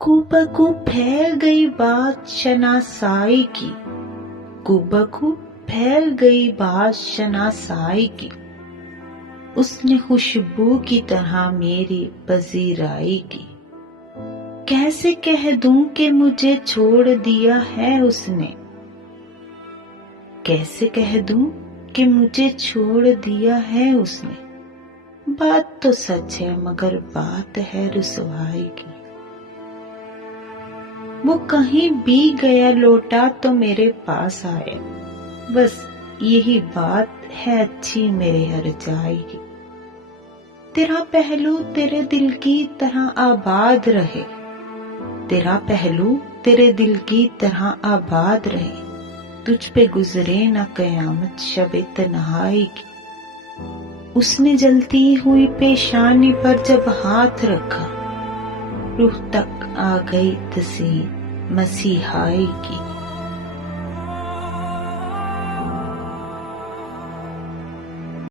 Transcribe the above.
कुबकू फैल गई बात शनासाई की, कुबकू फैल गई बात शनासाई की। उसने खुशबू की तरह मेरी पजीराई की। कैसे कह दूं कि मुझे छोड़ दिया है उसने, कैसे कह दूं कि मुझे छोड़ दिया है उसने। बात तो सच है मगर बात है रुसवाई की। वो कहीं भी गया लौटा तो मेरे पास आया, बस यही बात है अच्छी मेरे हर जाई की। तेरा पहलू तेरे दिल की तरह आबाद रहे, तेरा पहलू तेरे दिल की तरह आबाद रहे। तुझ पे गुजरे न कयामत शबे तन्हाई की। उसने जलती हुई पेशानी पर जब हाथ रखा, रूह तक आ गई तसीर मसीहाई की।